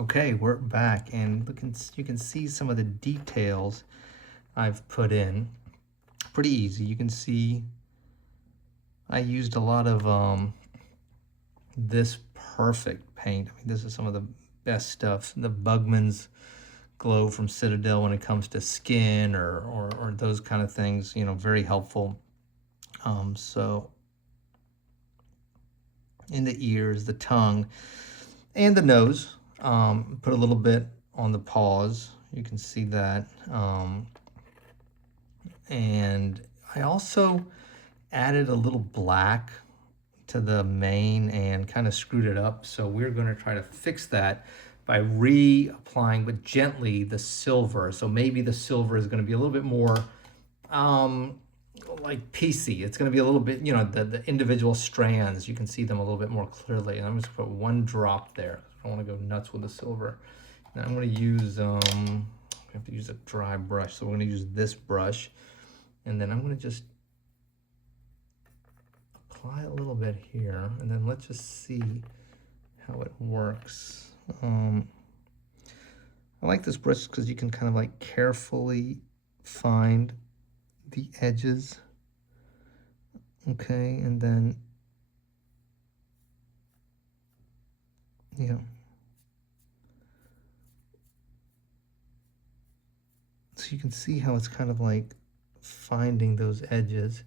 Okay, we're back, and you can see some of the details I've put in. Pretty easy. You can see I used a lot of this perfect paint. I mean, this is some of the best stuff. The Bugman's Glow from Citadel when it comes to skin or those kind of things, you know, very helpful. So in the ears, the tongue, and the nose. Put a little bit on the paws. You can see that. And I also added a little black to the mane and kind of screwed it up. So we're going to try to fix that by reapplying, but gently, the silver. So maybe the silver is going to be a little bit more like piecey. It's going to be a little bit, you know, the individual strands, you can see them a little bit more clearly. And I'm just going to put one drop there. I don't want to go nuts with the silver. Now I'm going to use, we have to use a dry brush. So we're going to use this brush. And then I'm going to just apply a little bit here. And then let's just see how it works. I like this brush because you can kind of like carefully find the edges. Okay, and then, yeah. So you can see how it's kind of like finding those edges.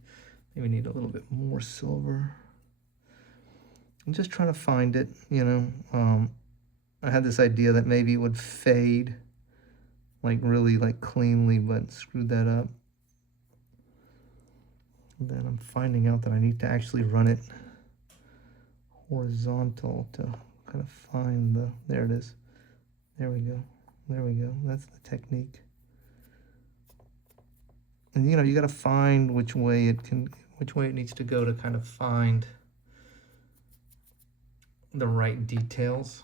Maybe need a little bit more silver. I'm just trying to find it, you know. I had this idea that maybe it would fade like really like cleanly, but screwed that up. And then I'm finding out that I need to actually run it horizontal to kind of find the, there it is. There we go. There we go. That's the technique. And you know, you got to find which way it needs to go to kind of find the right details.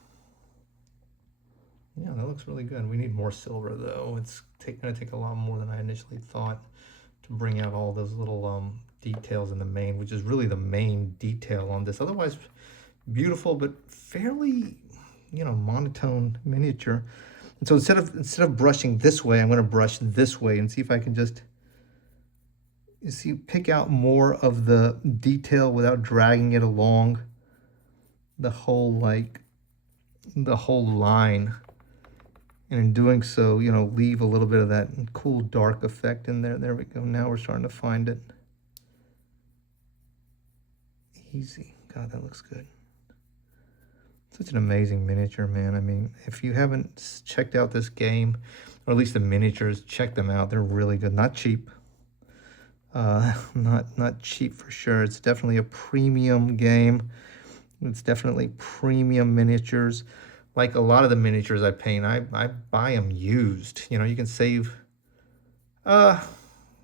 Yeah, that looks really good. We need more silver though. It's going to take a lot more than I initially thought to bring out all those little details in the mane, which is really the main detail on this. Otherwise, beautiful, but fairly, you know, monotone miniature. And so instead of brushing this way, I'm going to brush this way and see if I can just, you see, pick out more of the detail without dragging it along the whole, like, the whole line. And in doing so, you know, leave a little bit of that cool dark effect in there. There we go. Now we're starting to find it. Easy. God, that looks good. Such an amazing miniature, man. I mean, if you haven't checked out this game, or at least the miniatures, check them out. They're really good. Not cheap. Not cheap for sure. It's definitely a premium game. It's definitely premium miniatures. Like a lot of the miniatures I paint, I buy them used. You know, you can save a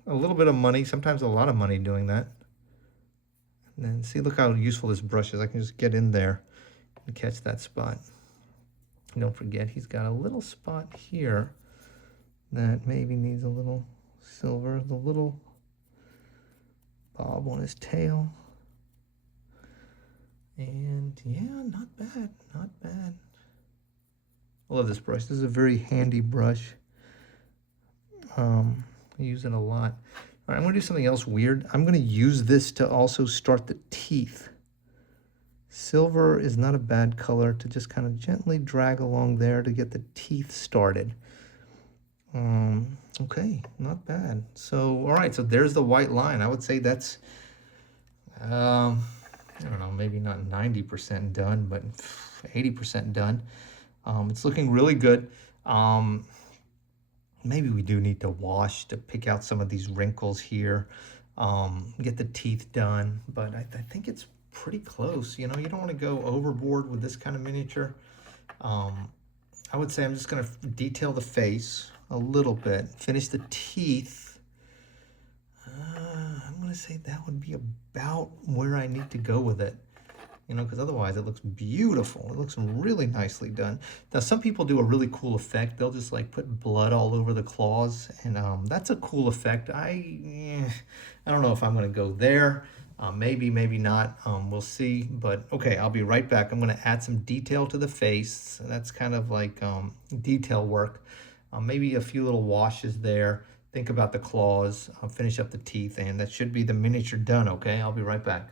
little bit of money, sometimes a lot of money doing that. And then see, look how useful this brush is. I can just get in there and catch that spot. And don't forget, he's got a little spot here that maybe needs a little silver, the little bob on his tail. And yeah, not bad, not bad. I love this brush. This is a very handy brush. I use it a lot. All right, I'm going to do something else weird. I'm going to use this to also start the teeth. Silver is not a bad color to just kind of gently drag along there to get the teeth started. Okay, not bad. So, all right, so there's the white line. I would say that's, I don't know, maybe not 90% done, but 80% done. It's looking really good. Maybe we do need to wash to pick out some of these wrinkles here, get the teeth done, but I think it's pretty close. You know, you don't want to go overboard with this kind of miniature. I would say I'm just going to detail the face a little bit, finish the teeth. I'm going to say that would be about where I need to go with it. You know, because otherwise it looks beautiful. It looks really nicely done. Now, some people do a really cool effect. They'll just like put blood all over the claws, and that's a cool effect. I don't know if I'm going to go there. Maybe, maybe not. We'll see. But okay, I'll be right back. I'm going to add some detail to the face. That's kind of like detail work. Maybe a few little washes there. Think about the claws. Finish up the teeth, and that should be the miniature done. Okay, I'll be right back.